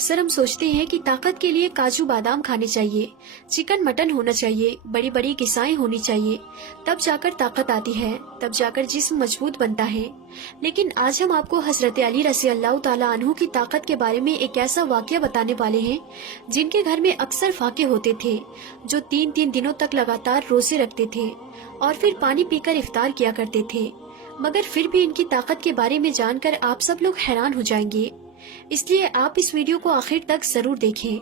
अक्सर हम सोचते हैं कि ताकत के लिए काजू बादाम खाने चाहिए, चिकन मटन होना चाहिए, बड़ी बड़ी ग़िज़ाएं होनी चाहिए, तब जाकर ताकत आती है, तब जाकर जिस्म मजबूत बनता है। लेकिन आज हम आपको हजरत अली रज़ी अल्लाह ताला अन्हु की ताकत के बारे में एक ऐसा वाक़या बताने वाले हैं जिनके घर में अक्सर फाके होते थे, जो 3-3 दिनों तक लगातार रोजे रखते थे और फिर पानी पीकर इफ्तार किया करते थे। मगर फिर भी इनकी ताकत के बारे में जानकर आप सब लोग हैरान हो जाएंगे। इसलिए आप इस वीडियो को आखिर तक जरूर देखें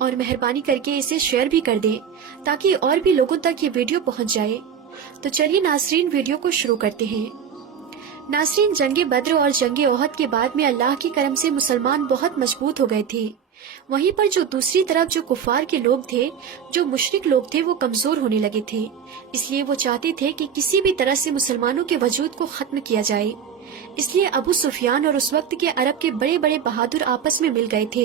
और मेहरबानी करके इसे शेयर भी कर दें ताकि और भी लोगों तक ये वीडियो पहुंच जाए। तो चलिए नाज़रीन, वीडियो को शुरू करते हैं। नाज़रीन, जंगे बद्र और जंगे ओहद के बाद में अल्लाह के करम से मुसलमान बहुत मजबूत हो गए थे। वहीं पर जो दूसरी तरफ जो कुफार के लोग थे, जो मुशरिक लोग थे, वो कमजोर होने लगे थे। इसलिए वो चाहते थे कि किसी भी तरह से मुसलमानों के वजूद को खत्म किया जाए। इसलिए अबू सुफियान और उस वक्त के अरब के बड़े बड़े बहादुर आपस में मिल गए थे।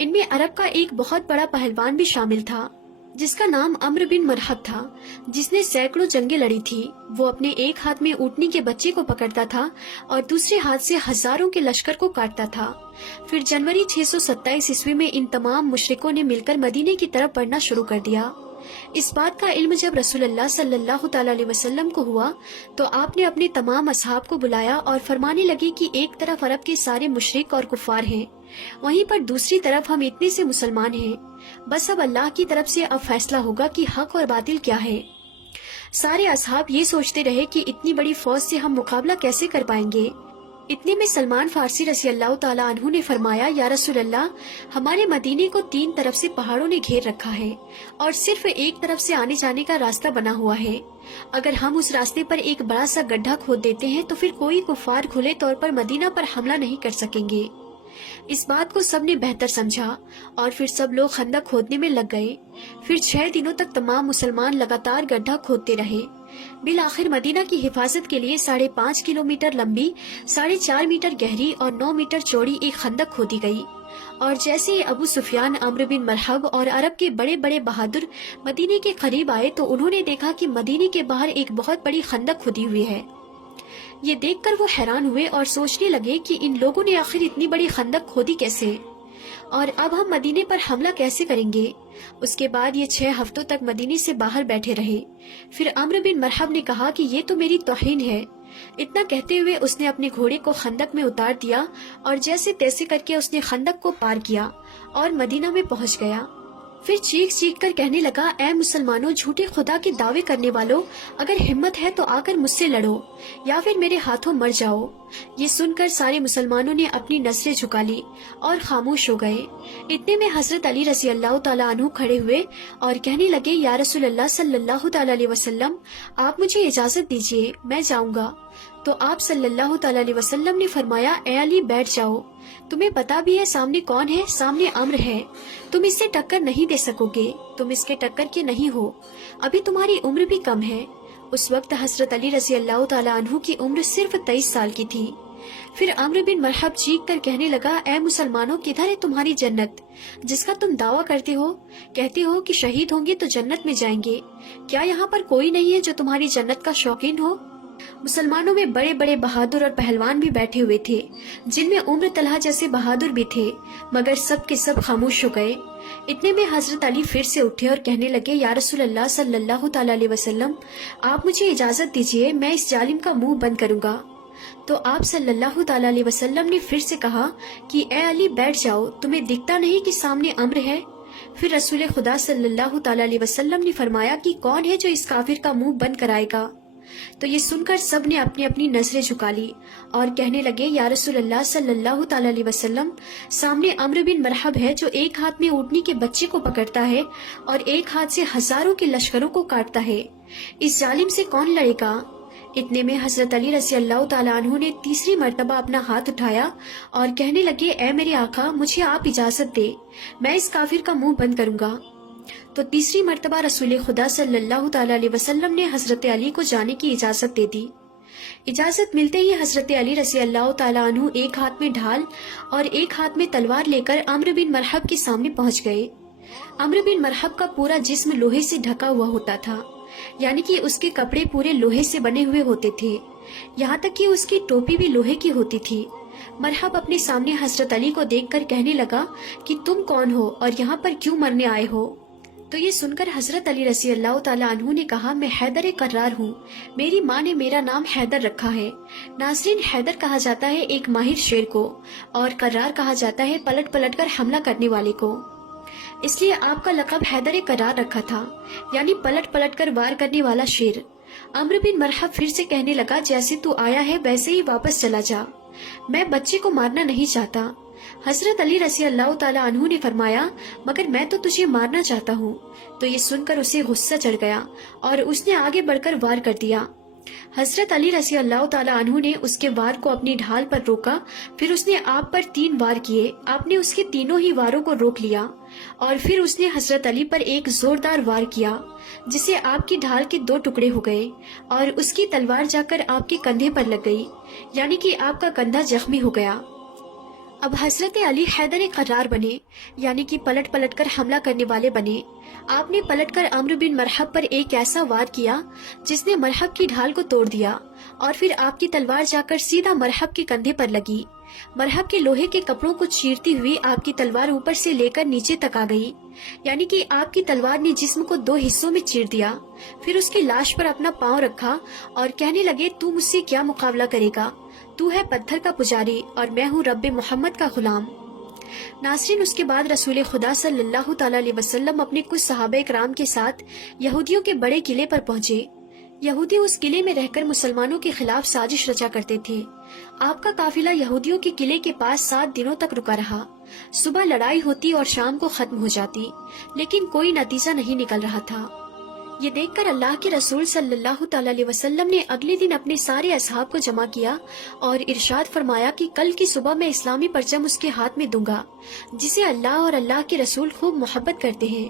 इनमें अरब का एक बहुत बड़ा पहलवान भी शामिल था जिसका नाम अम्र बिन मरहब था, जिसने सैकड़ों जंगें लड़ी थी। वो अपने एक हाथ में ऊँटनी के बच्चे को पकड़ता था और दूसरे हाथ से हजारों के लश्कर को काटता था। फिर जनवरी 627 ईस्वी में इन तमाम मुशरिकों ने मिलकर मदीने की तरफ बढ़ना शुरू कर दिया। इस बात का इल्म जब रसूलुल्लाह सल्लल्लाहु अलैहि वसल्लम को हुआ तो आपने अपने तमाम असहाब को बुलाया और फरमाने लगे कि एक तरफ अरब के सारे मुशरिक और कुफार हैं, वहीं पर दूसरी तरफ हम इतने से मुसलमान हैं। बस अब अल्लाह की तरफ से अब फैसला होगा कि हक और बातिल क्या है। सारे असहाब ये सोचते रहे कि इतनी बड़ी फौज से हम मुकाबला कैसे कर पाएंगे। इतने में सलमान फारसी रज़ी अल्लाह ताला अन्हु ने फरमाया, या रसूलल्लाह, हमारे मदीने को 3 तरफ से पहाड़ों ने घेर रखा है और सिर्फ एक तरफ से आने जाने का रास्ता बना हुआ है। अगर हम उस रास्ते पर एक बड़ा सा गड्ढा खोद देते हैं तो फिर कोई कुफार खुले तौर पर मदीना पर हमला नहीं कर सकेंगे। इस बात को सबने बेहतर समझा और फिर सब लोग खंदक खोदने में लग गए। फिर 6 दिनों तक तमाम मुसलमान लगातार गड्ढा खोदते रहे। बिल आखिर मदीना की हिफाजत के लिए 5.5 किलोमीटर लंबी, 4.5 मीटर गहरी और 9 मीटर चौड़ी एक खंदक खोदी गई। और जैसे ही अबू सुफियान, अम्र बिन मरहब और अरब के बड़े बड़े बहादुर मदीने के करीब आए तो उन्होंने देखा कि मदीने के बाहर एक बहुत बड़ी खंदक खुदी हुई है। ये देखकर वो हैरान हुए और सोचने लगे कि इन लोगों ने आखिर इतनी बड़ी खंदक खोदी कैसे और अब हम मदीने पर हमला कैसे करेंगे। उसके बाद ये 6 हफ्तों तक मदीने से बाहर बैठे रहे। फिर अम्र बिन मरहब ने कहा कि ये तो मेरी तौहीन है। इतना कहते हुए उसने अपने घोड़े को खंदक में उतार दिया और जैसे तैसे करके उसने खंदक को पार किया और मदीना में पहुंच गया। फिर चीख चीख कर कहने लगा, ऐ मुसलमानों, झूठे खुदा के दावे करने वालों, अगर हिम्मत है तो आकर मुझसे लड़ो या फिर मेरे हाथों मर जाओ। ये सुनकर सारे मुसलमानों ने अपनी नजरें झुका ली और खामोश हो गए। इतने में हजरत अली रज़ी अल्लाह ताला अन्हु खड़े हुए और कहने लगे, या रसूलल्लाह सल्लल्लाहु अलैहि वसल्लम, आप मुझे इजाजत दीजिए, मैं जाऊंगा। तो आप सल्लल्लाहु अलैहि वसल्लम ने फरमाया, ए अली, बैठ जाओ। तुम्हें पता भी है सामने कौन है, सामने अम्र है। तुम इससे टक्कर नहीं दे सकोगे, तुम इसके टक्कर के नहीं हो, अभी तुम्हारी उम्र भी कम है। उस वक्त हजरत अली रज़ी अल्लाह ताला अन्हु की उम्र सिर्फ 23 साल की थी। फिर अम्र बिन मरहब चीख कर कहने लगा, ए मुसलमानों, किधर है तुम्हारी जन्नत जिसका तुम दावा करते हो? कहते हो कि शहीद होंगे तो जन्नत में जाएंगे। क्या यहाँ पर कोई नहीं है जो तुम्हारी जन्नत का शौकीन हो? मुसलमानों में बड़े बड़े बहादुर और पहलवान भी बैठे हुए थे, जिनमें उम्र तलहा जैसे बहादुर भी थे, मगर सब के सब खामोश हो गए। इतने में हजरत अली फिर से उठे और कहने लगे, या रसूलल्लाह सल्लल्लाहु अलैहि वसल्लम, आप मुझे इजाजत दीजिए, मैं इस जालिम का मुंह बंद करूंगा। तो आप सल्लल्लाहु अलैहि वसल्लम ने फिर से कहा कि ए अली, बैठ जाओ, तुम्हें दिखता नहीं कि सामने अम्र है? फिर रसूल खुदा सल्लल्लाहु अलैहि वसल्लम ने फरमाया कि कौन है जो इस काफिर का मुंह बंद कराएगा? तो ये सुनकर सब ने अपनी अपनी नजरें झुका ली और कहने लगे, या रसूलल्लाह सल्लल्लाहु अलैहि वसल्लम, सामने अम्र बिन मरहब है जो एक हाथ में ऊँटनी के बच्चे को पकड़ता है और एक हाथ से हजारों के लश्करों को काटता है। इस जालिम से कौन लड़ेगा? इतने में हजरत अली रज़ी अल्लाह ताला अन्हु ने तीसरी मर्तबा अपना हाथ उठाया और कहने लगे, ए मेरे आका, मुझे आप इजाजत दे, मैं इस काफिर का मुंह बंद करूंगा। तो तीसरी मर्तबा रसूल खुदा सल्लल्लाहु अलैहि वसल्लम ने हजरत अली को जाने की इजाजत दे दी। इजाजत मिलते ही हजरत अली रज़ी अल्लाह ताला अन्हु एक हाथ में ढाल और एक हाथ में तलवार लेकर अम्र बिन मरहब के सामने पहुंच गए। अम्र बिन मरहब का पूरा जिस्म लोहे से ढका हुआ होता था, यानी कि उसके कपड़े पूरे लोहे से बने हुए होते थे, यहाँ तक कि उसकी टोपी भी लोहे की होती थी। मरहब अपने सामने हजरत अली को देखकर कहने लगा कि तुम कौन हो और यहाँ पर क्यों मरने आए हो। तो ये सुनकर हजरत अली रज़ी अल्लाह ताला अन्हु ने कहा, मैं हैदर कर्रार हूँ, मेरी माँ ने मेरा नाम हैदर रखा है। नाज़रीन, हैदर कहा जाता है एक माहिर शेर को और कर्रार कहा जाता है पलट पलट कर हमला करने वाले को, इसलिए आपका लक़ब हैदर कर्रार रखा था, यानी पलट पलट कर वार करने वाला शेर। अम्र बिन मरहब फिर से कहने लगा, जैसे तू आया है वैसे ही वापस चला जा, मैं बच्चे को मारना नहीं चाहता। हजरत अली रज़ी अल्लाह ताला अन्हु ने फरमाया, मगर मैं तो तुझे मारना चाहता हूँ। तो ये सुनकर उसे गुस्सा चढ़ गया और उसने आगे बढ़कर वार कर दिया। हजरत अली रज़ी अल्लाह ताला अन्हु ने उसके वार को अपनी ढाल पर रोका, फिर उसने आप पर 3 वार किए। आपने उसके तीनों ही वारों को रोक लिया और फिर उसने हजरत अली पर एक जोरदार वार किया, जिसे आपकी ढाल के 2 टुकड़े हो गए और उसकी तलवार जाकर आपके कंधे पर लग गई, यानी कि आपका कंधा जख्मी हो गया। अब हजरत अली हैदर कर्रार बने, यानी कि पलट पलट कर हमला करने वाले बने। आपने पलटकर अम्र बिन मरहब पर एक ऐसा वार किया जिसने मरहब की ढाल को तोड़ दिया और फिर आपकी तलवार जाकर सीधा मरहब के कंधे पर लगी। मरहब के लोहे के कपड़ों को चीरती हुई आपकी तलवार ऊपर से लेकर नीचे तक आ गई, यानी कि आपकी तलवार ने जिस्म को 2 हिस्सों में चीर दिया। फिर उसकी लाश पर अपना पांव रखा और कहने लगे, तू मुझसे क्या मुकाबला करेगा, तू है पत्थर का पुजारी और मैं हूँ रब्बे मोहम्मद का गुलाम। नाज़रीन, उसके बाद रसूल खुदा सल्लल्लाहु ताला अलैहि वसल्लम अपने कुछ सहाबा कराम के साथ यहूदियों के बड़े किले पर पहुँचे। यहूदी उस किले में रहकर मुसलमानों के खिलाफ साजिश रचा करते थे। आपका काफिला यहूदियों के किले के पास 7 दिनों तक रुका रहा। सुबह लड़ाई होती और शाम को खत्म हो जाती, लेकिन कोई नतीजा नहीं निकल रहा था। ये देखकर अल्लाह के रसूल सल्लल्लाहु ताला अलैहि वसल्लम ने अगले दिन अपने सारे असहाब को जमा किया और इरशाद फरमाया कि कल की सुबह मैं इस्लामी परचम उसके हाथ में दूंगा जिसे अल्लाह और अल्लाह के रसूल खूब मोहब्बत करते हैं,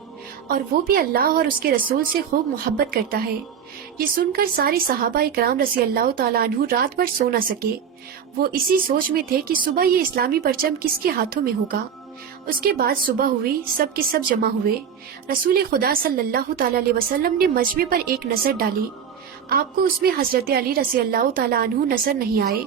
और वो भी अल्लाह और उसके रसूल से खूब मोहब्बत करता है। ये सुनकर सारे सहाबा इकराम रज़ी अल्लाह ताला अन्हु रात भर सो न सके। वो इसी सोच में थे कि सुबह ये इस्लामी परचम किसके हाथों में होगा। उसके बाद सुबह हुई, सब के सब जमा हुए। रसूल खुदा सल्लल्लाहु ताला अलैहि वसल्लम ने मजमे पर एक नजर डाली। आपको उसमें हजरत अली रज़ी अल्लाह ताला अन्हु नजर नहीं आए।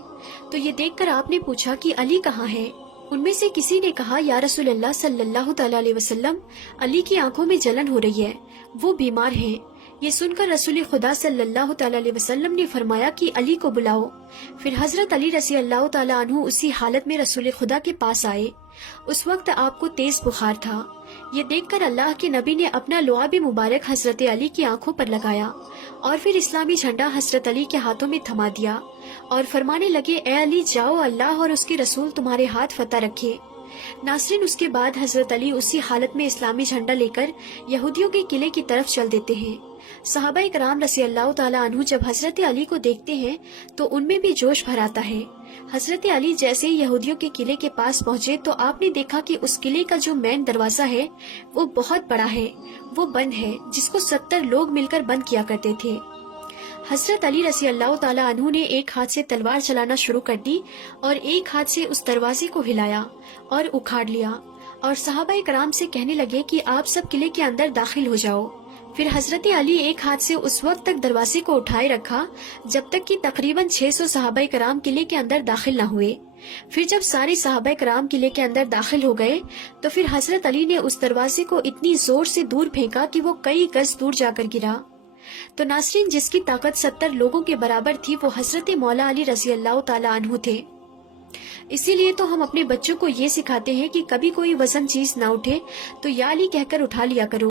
तो ये देखकर आपने पूछा कि अली कहाँ है। उनमें से किसी ने कहा, या रसूल अल्लाह सल्लल्लाहु ताला अलैहि वसल्लम, अली की आंखों में जलन हो रही है, वो बीमार हैं। ये सुनकर रसूल खुदा सल्लल्लाहु ताला अलैहि वसल्लम ने फरमाया कि अली को बुलाओ। फिर हजरत अली रज़ी अल्लाह ताला अन्हु उसी हालत में रसूल खुदा के पास आए। उस वक्त आपको तेज बुखार था। ये देखकर अल्लाह के नबी ने अपना लुआब मुबारक हजरत अली की आंखों पर लगाया और फिर इस्लामी झंडा हजरत अली के हाथों में थमा दिया और फरमाने लगे, ए अली जाओ, अल्लाह और उसके रसूल तुम्हारे हाथ फतह रखे। नासरीन, उसके बाद हजरत अली उसी हालत में इस्लामी झंडा लेकर यहूदियों के किले की तरफ चल देते हैं। सहाबा इकराम रज़ी अल्लाह ताला अन्हु जब हजरत अली को देखते हैं तो उनमें भी जोश भर आता है। हजरत अली जैसे ही यहूदियों के किले के पास पहुँचे तो आपने देखा कि उस किले का जो मेन दरवाजा है वो बहुत बड़ा है, वो बंद है, जिसको 70 लोग मिलकर बंद किया करते थे। हजरत अली रज़ी अल्लाह ताला अन्हु ने एक हाथ से तलवार चलाना शुरू कर दी और एक हाथ से उस दरवाजे को हिलाया और उखाड़ लिया और सहाबा इकराम से कहने लगे कि आप सब किले के अंदर दाखिल हो जाओ। फिर हजरत अली एक हाथ से उस वक्त तक दरवाजे को उठाए रखा जब तक कि तकरीबन 600 सहाबा इकराम किले के अंदर दाखिल न हुए। फिर जब सारे सहाबा इकराम किले के अंदर दाखिल हो गए तो फिर हजरत अली ने उस दरवाजे को इतनी जोर से दूर फेंका कि वो कई गज दूर जाकर गिरा। तो नासरीन, जिसकी ताकत 70 लोगों के बराबर थी वो हजरत मौला अली रज़ी अल्लाह ताला अन्हु थे। इसीलिए तो हम अपने बच्चों को ये सिखाते हैं कि कभी कोई वजन चीज ना उठे तो या अली कहकर उठा लिया करो।